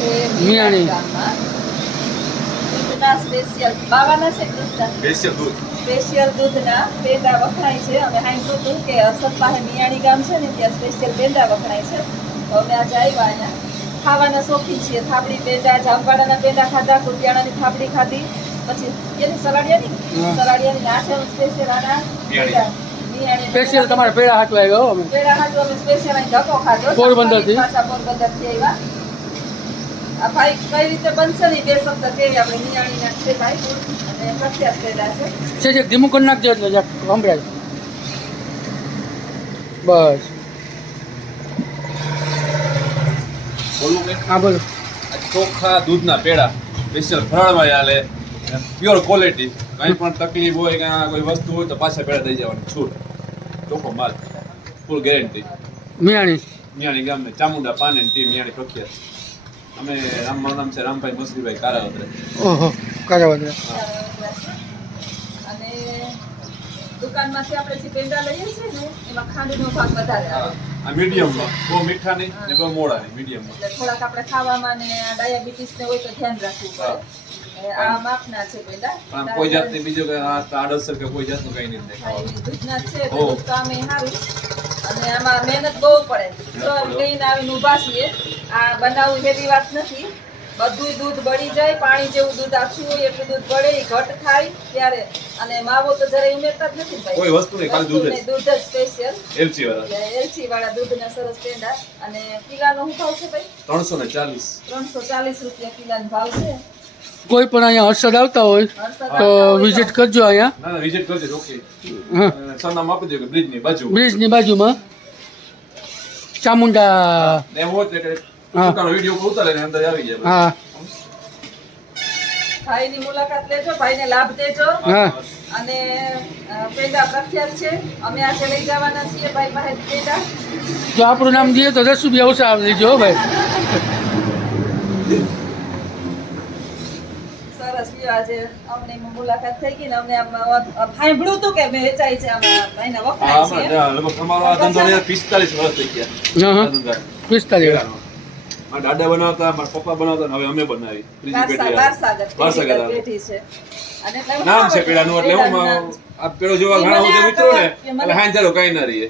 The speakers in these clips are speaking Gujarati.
છે મિયાણી ગામમાં. દૂધના સ્પેશિયલ બાવાના છે દૂધના સ્પેશિયલ દૂધ સ્પેશિયલ દૂધના પેંડા વખણાય છે. અમે સાંભળ્યું હતું કે હર્ષદ પાસે મિયાણી ગામ છે ને ત્યાં સ્પેશિયલ પેંડા વખણાય છે. તો અમે આજે આવ્યા અહીંયા ખાવાના શોખીન છીએ. થાબડી પેંડા, જામવાડાના પેંડા ખાધા, કુતિયાણાની થાબડી ખાધી, પછી એની સલાડિયાની નાઠેનું સ્પેશિયલ આના પેંડા મિયાણી સ્પેશિયલ તમારે પેડા હાટવા આવ્યો અમે પેંડા ખાધું. અમે સ્પેશિયલ અહીં ધક્કો ખાધો પોરબંદરથી. પાછા પોરબંદરથી આવ્યા. આ ભાઈ કઈ રીતે બનશે ને બે શબ્દ કહીએ આપણે. મિયાણીના છે ભાઈ અને પ્રખ્યાત પેંડા છે. છે ધીમું કરી નાખજો એટલે જરાક સંભળાય. બસ બોલું કે હા બોલો. ચોખ્ખા દૂધના પેડા સ્પેશિયલ ફરાળમાં આલે પ્યોર ક્વોલિટી. કંઈ પણ તકલીફ હોય કે કોઈ વસ્તુ હોય તો પાછા પેડા દઈ જવાની છૂટ. ચોખ્ખો માલ, ફૂલ ગેરંટી. મિયાણી મિયાણી ગામને ચામુંડા પાન એન્ડ ટી મિયાણી પ્રખ્યાત. અમે મારું નામ છે રામભાઈ મસરીભાઈ કારાવતરે. ઓહો કારાવતરે. અને દુકાનમાંથી આપણે જે પેંડા લઈએ છીએ ને એમાં ખાંડનો ભાગ વધારે આવે. આ મીડિયમમાં, બહુ મીઠા નહીં ને બહુ મોડા નહીં, મીડિયમમાં. એટલે થોડાક આપણે ખાવામાં ને ડાયાબિટીસ ને હોય તો ધ્યાન રાખવું પડે. આ માપના છે પેંડા. આમ કોઈ જાતની બીજો કે આડઅસર કે કોઈ જાતનું કંઈ નહીં થાય. હા, એ દૂધના જ છે એટલે દૂધ તો આમે સારું. અને આમાં મહેનત બહુ પડે. તો લઈને આવીને ઊભા છીએ. આ બનાવવું એવી વાત નથી. બધું દૂધ બળી જાય, પાણી જેવું દૂધ આછું હોય એટલું દૂધ બળે, ઈ ઘટ થાય ત્યારે. અને માવો તો જરાય ઉમેરતા જ નથી ભાઈ. કોઈ વસ્તુ નહીં, ખાલી દૂધ જ. દૂધ જ સ્પેશિયલ. એલચી વાળા એલચી વાળા દૂધના સરસ પેંડા. અને કિલાનો શું ભાવ છે ભાઈ? 340. 340 રૂપિયા કિલાનો ભાવ છે. કોઈ પણ અહીંયા હર્ષદ આવતા હોય તો વિઝિટ કરજો અહીંયા. ના ના વિઝિટ કરજો ઓકે. હા સરનામું આપી દો કે બ્રિજની બાજુ. બ્રિજની બાજુમાં ચામુંડા. એમ હોય તો કે દુકાનનો વિડિયો ઉતારે ને અંદર આવી જાય. હા ભાઈની મુલાકાત લેજો, ભાઈને લાભ દેજો. હા અને પેંડા પ્રખ્યાત છે. અમે આજે લઈ જવાના છીએ ભાઈ પાસે પેંડા. જો આપણું નામ દઈએ તો 10 રૂપિયા ઓછા આપી દેજો ભાઈ. સરસ લ્યો આજે અમને મુલાકાત થઈ ગઈ ને અમને આમ સાંભળ્યું હતું કે વેચાય છે આમાં ભાઈના વખણાય છે. લગભગ તમારો આ ધંધો 45 વર્ષ થઈ ગયા. હા આ ધંધા. 45. મારા દાદા બનાવતા, મારા પપ્પા બનાવતા ને હવે અમે બનાવી. ત્રીજી પેઢી આ. વારસાગત વારસાગત પેઢી છે. અને એટલે નામ છે પેડાનું એટલે હું આ પેડો જોવા ઘણા બધા મિત્રો ને એટલે હાંજારો કઈ ના રહીએ.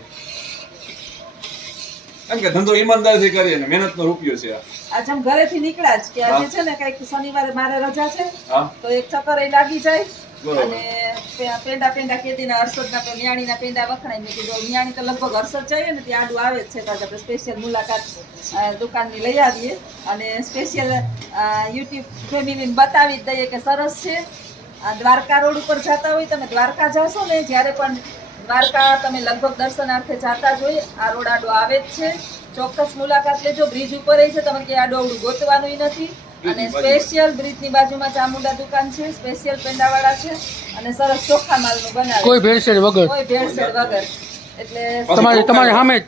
કેમ કે ધંધો ઈમાનદારીથી કરીએ ને મહેનતનો રૂપિયો છે આ. આજે આમ ઘરેથી નીકળ્યા જ કે આજે છે ને કઈક શનિવારે મારે રજા છે હા તો એક ચક્કર એ લાગી જાય. બરોબર. અને પેંડા કેદીના હર્ષદના મિયાણીના પેંડા વખણાય. મેં કીધું મિયાણી તો લગભગ હર્ષદ જઈએ ને ત્યાં આડું આવે જ છે. તો આપણે સ્પેશિયલ મુલાકાત દુકાનની લઈ આવીએ અને સ્પેશિયલ યુટ્યુબ ફેમિલીને બતાવી જ દઈએ કે સરસ છે. આ દ્વારકા રોડ ઉપર જતા હોય, તમે દ્વારકા જાશો ને જ્યારે પણ દ્વારકા તમે લગભગ દર્શનાર્થે જતા જ હોય, આ રોડ આડો આવે જ છે. ચોક્કસ મુલાકાત લેજો. બ્રિજ ઉપર છે, તમે કે આડો અવડું ગોતવાનું નથી. અને સ્પેશિયલ બ્રિજની બાજુમાં ચામુંડા દુકાન છે. સ્પેશિયલ પેંડાવાળા છે અને સરસ ચોખ્ખા માલનું બનાવે. કોઈ ભેળસેળ વગર. કોઈ ભેળસેળ વગર. એટલે તમારી સામે જ.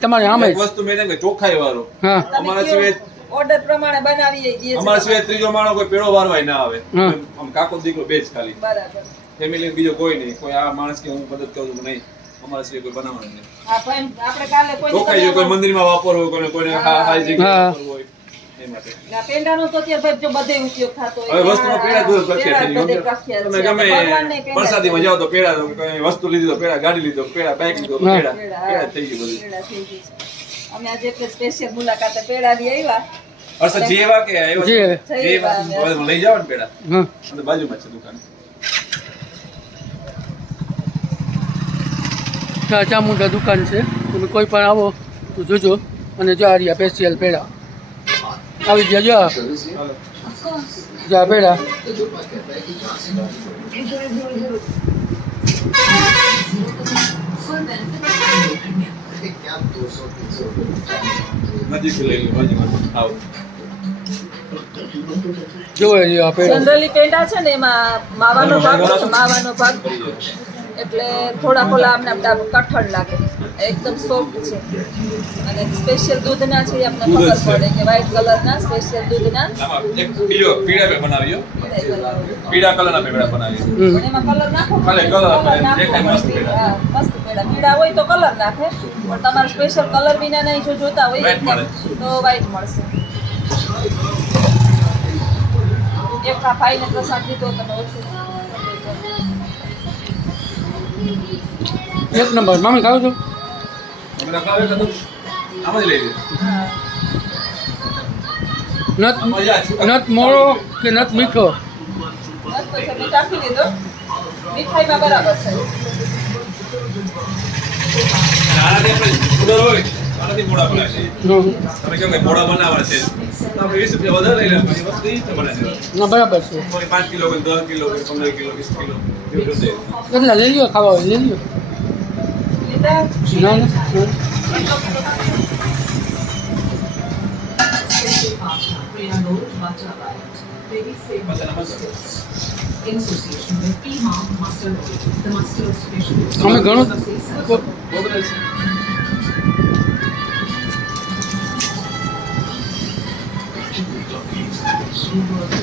એક વસ્તુ મેં એમ કે ચોખ્ખાઈ વાળો. હા અમારા સિવાય ઓર્ડર પ્રમાણે બનાવીએ દઈએ અમારા સિવાય ત્રીજો માણસ કોઈ પેડો વારવાય ના આવે. હા. આમ કાકો દીકરો બે જ ખાલી. બરાબર. ફેમિલી બીજો કોઈ નહીં. કોઈ આ માણસ કે હું મદદ કરું છું નહીં. અમારા સિવાય કોઈ બનાવવાનું નહીં. હા ભાઈ આપણે કાલે ચોખ્ખાઈ જો કોઈ મંદિરમાં વાપરવું હોય, કોઈને હાઈ જગ્યાએ હા. વાપરવું હોય એ માટે. પેંડાનો તો અત્યારે ભાઈ જો બધે ઉપયોગ થતો હોય. હવે વસ્તુમાં પેડા દૂર પ્રખ્યાત થઈ બધે ગયું. પ્રખ્યાત તમે છે. ગમે ભગવાનને પેંડા પ્રસાદીમાં જાઓ તો પેડા દો, કોઈ વસ્તુ લીધી તો પેડા, ગાડી લીધો પેડા, બાઈક લીધો તો હા. પેડા. પેડા થઈ ગયું બધું. પેંડા થઈ ગઈ છે. અમે આજે એટલે સ્પેશિયલ મુલાકાતે પેંડા લઈ આવ્યા. અરસદ જેવા કે આવ્યો છે? જેવા. જેવા. લઈ જાવ ને પેડા. હા અને બાજુમાં છે દુકાન. ચામુંડા દુકાન છે. તમે કોઈ પણ આવો તો જોજો. અને જો આ રહ્યા સ્પેશિયલ પેડા આવી ગયા. જો જો આ પેડા નજીક લઈ લો બાજુમાં. આવો. જોવો આ પેડા. જનરલી પેંડા છે ને એમાં માવાનો ભાગ હોય ને, માવાનો ભાગ એટલે થોડા ખોલા આમને કઠણ લાગે. એકદમ સોફ્ટ છે અને સ્પેશિયલ દૂધના છે. આપણે ખબર પડે કે વ્હાઈટ કલરના સ્પેશિયલ દૂધના. આમાં એક બીજો પીળા પે બનાવ્યો. પીળા કલરના પેડા બનાવ્યો. પણ એમાં કલર નાખો. ખાલી colour colour આપણે નાખો. દેખાય મસ્ત પેડા. હા, મસ્ત પેડા. પીળા હોય તો કલર નાખે, પણ તમારે સ્પેશિયલ કલર વિના નહીં જો જોતા હોય White મળે. તો વ્હાઈટ મળશે. ચોખા ભાઈને પ્રસાદ દીધો તમે ઓછું એક નંબર મામી ખાવ છો તમે ખાવે તો આમ જ લઈ લે નત મોળો કે નત મીઠો મસ્ત છે મીઠ આપી દીધો મીઠાઈમાં બરાબર છે આનાથી આપણે ઉડર હોય આનાથી મોડા બનાવે છે તમે કેમ કે મોડા બનાવવા છે તો આપણે 20 રૂપિયા વધારે લઈ લેવા પછી વસ્તુ એ રીતે બનાવી દેવા ના બરાબર છે કોઈ 5 કિલો કોઈ 10 કિલો કોઈ 15 કિલો 20 કિલો એવું જોશે કેટલા લઈ લ્યો ખાવા હોય લઈ લ્યો લીધા ના ના અમે ઘણું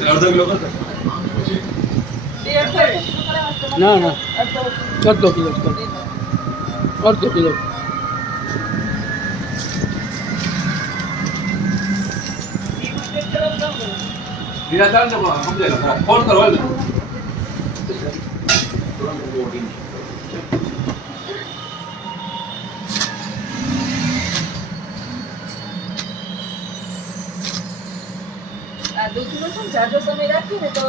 અડધો કિલો કરતા ના ના અડધો કિલો અડધો કિલો બીજા ચાલ ને સમજાય ફોન કરો હાલ આ દૂધનો છે ને જાજો સમય રાખીએ ને તો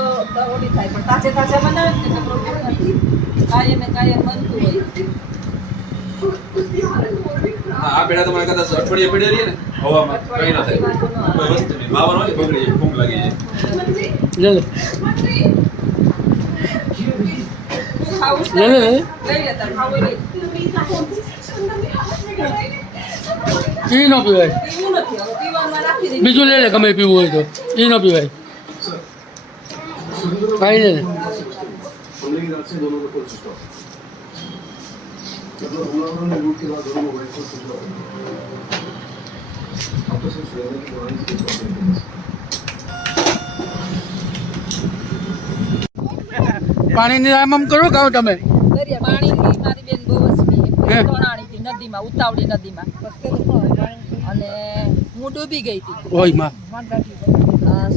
ઓલી થાય પણ તાજે તાજા બનાવે ને તો પ્રોબ્લેમ નથી કાયમ બનતું હોય આ પેડા તમારે કદાચ અઠવાડિયે પડ્યા રહીએ ને હવામાં કઈ ના થાય કોઈ વસ્તુ નહીં માવાનો હોય બગડી જાય ફૂંક લાગી જાય લે ખાવું છે? લે લે લઈ લેતા ખાવું લઈ ઈ ન પીવાય પીવું નથી હવે પીવામાં રાખી દઈએ બીજું લે લે ગમે એ પીવું હોય તો ઈ ન પીવાય ખાઈ લે हमने की रात से दोनों को कोशिश करो मतलब हमलोगों ने लूट के बाद दोनों मोबाइल को स्विच ऑफ कर दिया अब तो सिर्फ रहने की दवाई स्विच ऑफ कर પાણીની આમ કરો કાવ તમે દરિયા પાણીથી મારી બેન બહુ જ પીએ હે? તણાણીથી નદીમાં ઉતાવળી નદીમાં અને હું ડૂબી ગઈ હતી ઓય માં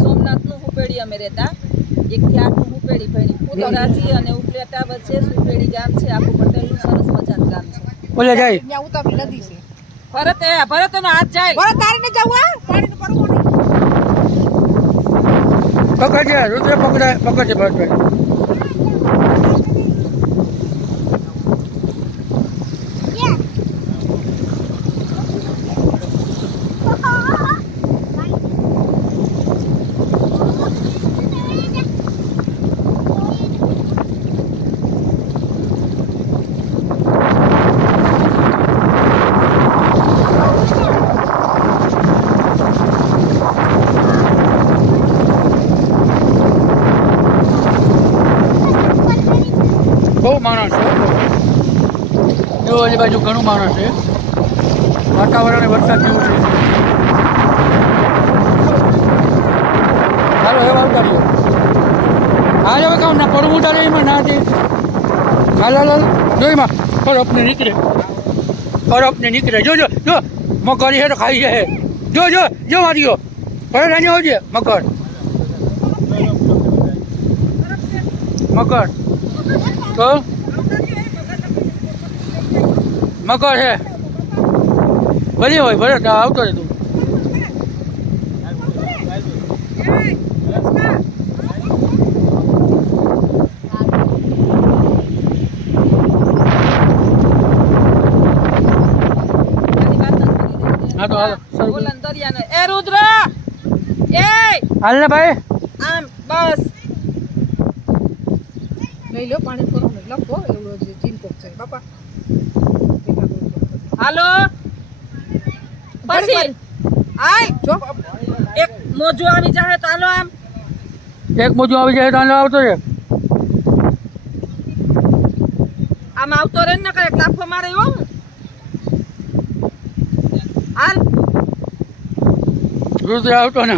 સોમનાથનું હુપેડી અમે રહેતા 1 થી 8 નું હુપેડી ભણી ઉતરાજી અને ઉપલેટા વચ્ચે સુપેડી ગામ છે આખું પટેલનું સરસ મજાનું ગામ છે ઓલે જાય ત્યાં ઉતાવળી નદી છે ભરતનો હાથ જાય બરાબર તારીને જવું હા પાણીનું પરવું નહીં પકડજે રુદ્ર પકડજે ભરતભાઈ બહુ માણસ છે એવો ઓલી બાજુ ઘણું માણસ છે વાતાવરણ વરસાદ જેવું છે હાલો એવા ઉતારીએ હાલ હવે કામ ના પડવું ઉતારે એમાં ના દે હાલ હાલ હાલ જોઈમાં ફરપને નીકળે જો મકર છે તો ખાઈ જાય જો મારીઓ ફરે રાની હોજે મકર તો મકર છે ભલે હોય ભલે આવતો રહે તું હા તો હાલો શરૂ કરો. બોલન દરિયાને એ રુદ્ર એ હાલ ને ભાઈ આમ બસ લઈ લો પાણી પરવું લખો એવડો જે ચીનકો છે બાપા હાલો પછી આય જો એક મોજું આવી જાય તો હાલો આમ એક મોજું આવી જાય તો હાલો આવતો રે આમ આવતો રહે ને કરે લાફો મારે હો હાલ રુદ્ર આવતો ને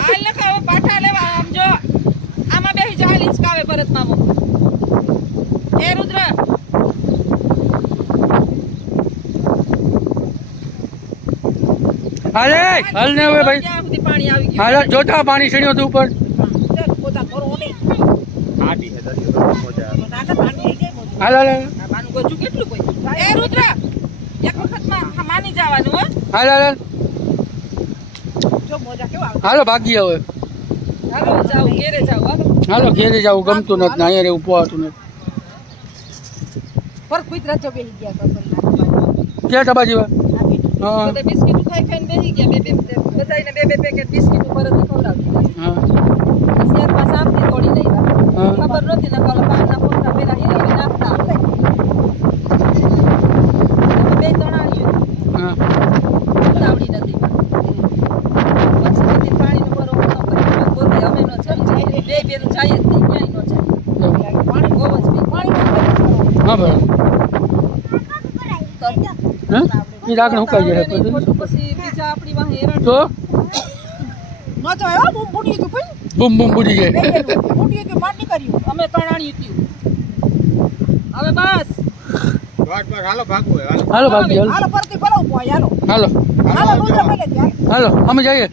હાલ ને ખાવ પાઠા લેવા આમ જો આમાં બેહી જાય લિંચકાવે ભરત મામો એ રુદ્ર હાલે હાલ ને હવે ભાઈ ત્યાં સુધી પાણી આવી ગયું હાલ જોતા પાણી સીડ્યો હતું ઉપર પોતા કરો હાલ હાલ હાલ આ માનું ગોચું કેટલું કોઈ એ રુદ્ર એક વખતમાં માની જવાનું હો હાલ હાલ હાલ. જો મોજા કેવા આવે. હાલો ભાગી હવે હાલો જાવ ઘેરે જાવ હાલો હાલો ઘેરે જવું ગમતું નથી ને અહીંયા રહેવું પોહાતું નથી પર કુતરા જો બેહી ગયા તો ક્યાં ટબા જેવા હા બધા બિસ્કિટ ખાઈ ખાઈને બેસી ગયા બધાને બે પેકેટ બિસ્કિટ પરત ખવડાવી હા શેરમાં સાપથી તોડી લાવ્યા હા. ખબર નહોતી ને કાલે પાનના પોતા પેલા હીરાને નાખતા આવડે બે તણાણીઓ હા આવડી નથી પછી બધી પાણીનો બરોબર ન કર્યો પોતે અમે નો છે બે બેનું જાય જ નહીં ક્યાંય નો જાય પાણી બહુ જ પી પાણી હા બરાબર હા એ રાખને ઉકાઈ જાય પછી પછી બીજા આપણી વાહે હેરાન તો નો જો આવ્યો બૂમ બુડી ગયું કોઈ બૂમ બૂમ બુડી જાય બુડી ગયું પાટ ની કર્યું અમે તણાણી પીવું હવે બસ હાલો ભાગી હાલો હાલો પરથી ભલો ઉભો હાલો હાલો હાલો રુદ્ર પહેલે જ હાલો અમે જઈએ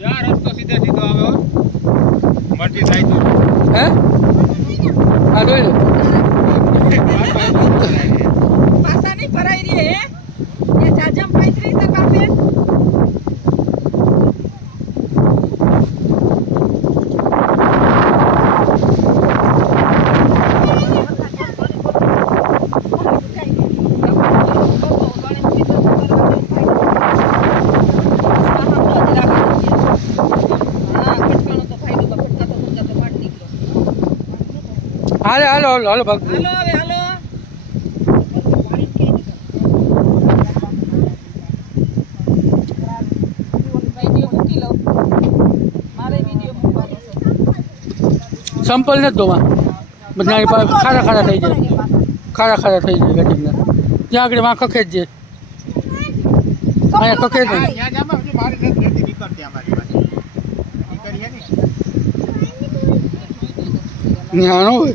હે હા જોઈ લો પાસા નહીં ભરાઈ રહી હે એ જાજમ પૈતરી તો કાપે હાલો હાલો હાલો હાલો ભાગી હાલો હવે હાલો વિડીયો મૂકી લો મારે વિડીયો મૂકવાનો છે સંપલ નથી દોવા બધા ખારા ખારા થઈ જાય ખારા ખારા થઈ જાય ગટીકના ત્યાં આગળ માં ખખે જ છે અહીંયા ખખે જ નહીં ત્યાં ન હોય